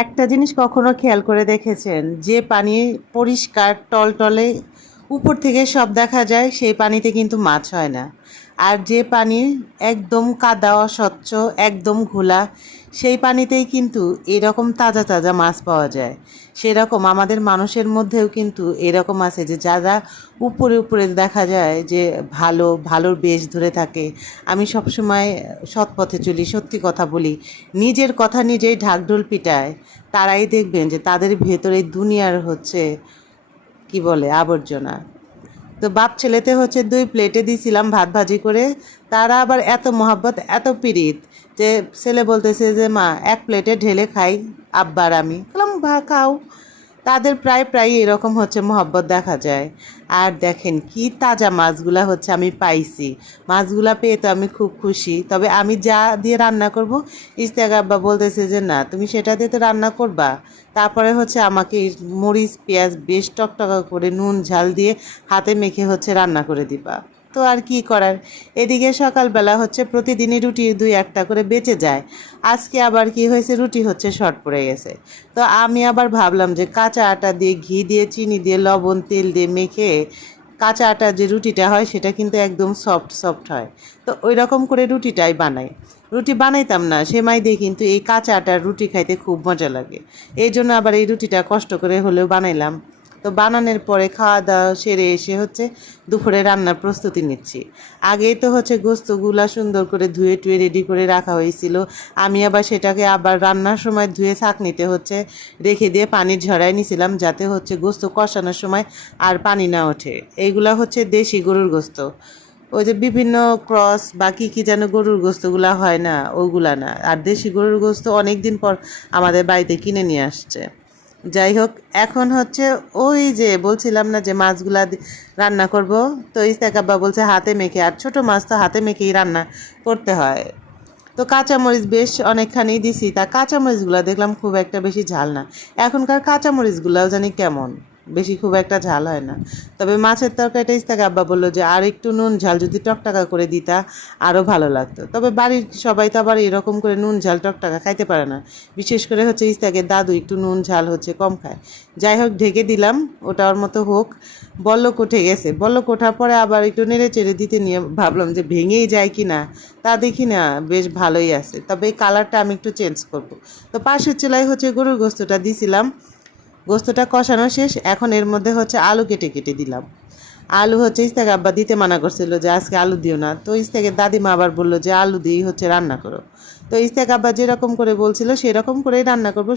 একটা জিনিস কখনো খেয়াল করে দেখেছেন, যে পানি পরিষ্কার টলটলে উপর থেকে সব দেখা যায় সেই পানিতে কিন্তু মাছ হয় না। আর যে পানি একদম কাদা অস্বচ্ছ, একদম ঘোলা, সেই পানিতেই কিন্তু এরকম তাজা তাজা মাছ পাওয়া যায়। সেরকম আমাদের মানুষের মধ্যেও কিন্তু এরকম আছে যে যারা উপরে উপরে দেখা যায় যে ভালোর বেশ ধরে থাকে। আমি সবসময় সৎ পথে চলি, সত্যি কথা বলি, নিজের কথা নিজেই ঢাকঢোল পিটায়, তারাই দেখবেন যে তাদের ভেতরে দুনিয়ার হচ্ছে কি বলে আবর্জনা। তো বাপ ছেলেতে হচ্ছে 2 প্লেটে দিয়েছিলাম ভাত ভাজি করে, তারা আবার এত মহাব্বত এত পিরিত যে ছেলে বলতেছে যে মা 1 প্লেটে ঢেলে খাই, আব্বার আমি বললাম খাও। তাদের প্রায় প্রায় এরকম হচ্ছে মহব্বত দেখা যায়। আর দেখেন কি তাজা মাছগুলা হচ্ছে আমি পাইছি। মাছগুলা পেয়ে তো আমি খুব খুশি, তবে আমি যা দিয়ে রান্না করব, ইস্তেক আব্বা বলতেছে যে না তুমি সেটা দিয়ে তো রান্না করবা, তারপরে হচ্ছে আমাকে মরিচ পেঁয়াজ বেশ টকটকা করে নুন ঝাল দিয়ে হাতে মেখে হচ্ছে রান্না করে দিবা। তো আর কি করার। এদিকে সকালবেলা হচ্ছে প্রতিদিনই রুটি 2-1টা করে বেঁচে যায়। আজকে আবার কি হয়েছে, রুটি হচ্ছে শর্ট পড়ে গেছে। তো আমি আবার ভাবলাম যে কাঁচা আটা দিয়ে ঘি দিয়ে চিনি দিয়ে লবণ তেল দিয়ে মেখে কাঁচা আটার যে রুটিটা হয় সেটা কিন্তু একদম সফট সফট হয়। তো ওই রকম করে রুটিটাই বানাই। রুটি বানাইতাম না সেমাই দিয়ে, কিন্তু এই কাঁচা আটার রুটি খাইতে খুব মজা লাগে। এই জন্য আবার এই রুটিটা কষ্ট করে হলেও বানাইলাম। তো বানানোর পরে খাওয়া দাওয়া সেরে এসে হচ্ছে দুপুরে রান্নার প্রস্তুতি নিচ্ছি। আগেই তো হচ্ছে গোস্তগুলা সুন্দর করে ধুয়ে টুয়ে রেডি করে রাখা হয়েছিল। আমি আবার সেটাকে আবার রান্নার সময় ধুয়ে ছাঁকনিতে হচ্ছে রেখে দিয়ে পানি ঝরাই নিয়েছিলাম, যাতে হচ্ছে গোস্ত কষানোর সময় আর পানি না ওঠে। এইগুলা হচ্ছে দেশি গরুর গোস্ত। ওই যে বিভিন্ন ক্রস বা কী যেন গরুর গোস্তগুলা হয় না, ওগুলা না। আর দেশি গরুর গোস্ত অনেক দিন পর আমাদের বাড়িতে কিনে নিয়ে আসছে। যাই হোক, এখন হচ্ছে ওই যে বলছিলাম না যে মাছগুলা রান্না করব, তো ইস্তেক আব্বা বলছে হাতে মেখে, আর ছোটো মাছ তো হাতে মেখেই রান্না করতে হয়। তো কাঁচামরিচ বেশ অনেকখানি দিছি, তা কাঁচামরিচগুলো দেখলাম খুব একটা বেশি ঝাল না। এখনকার কাঁচামরিচগুলোও জানি কেমন, বেশি খুব একটা ঝাল হয় না। তবে মাছের তরকারিটা ইস্তেক আব্বা বললো যে আর একটু নুন ঝাল যদি টকটাকা করে দিতা আরও ভালো লাগতো। তবে বাড়ির সবাই তো আবার এরকম করে নুন ঝাল টকটাকা খাইতে পারে না। বিশেষ করে হচ্ছে ইস্তেকের দাদু একটু নুন ঝাল হচ্ছে কম খায়। যাই হোক, ঢেকে দিলাম, ওটা ওর মতো হোক। বল্লক উঠে গেছে, বল্লক ওঠার পরে আবার একটু নেড়ে চেড়ে দিতে নিয়ে ভাবলাম যে ভেঙেই যায় কি না, তা দেখি না বেশ ভালোই আছে। তবে এই কালারটা আমি একটু চেঞ্জ করব। তো পাশের চুলায় হচ্ছে গরুর গোস্তটা দিছিলাম। গোস্তটা কষানো শেষ, এখন এর মধ্যে হচ্ছে আলু কেটে কেটে দিলাম। আলু হচ্ছে ইস্তেক আব্বা দিতে মানা করছিল যে আজকে আলু দিও না, তো ইস্তেকের দাদিমা আবার বললো যে আলু দিয়েই হচ্ছে রান্না করো। তো ইস্তেক আব্বা যেরকম করে বলছিল সেরকম করেই রান্না করবো।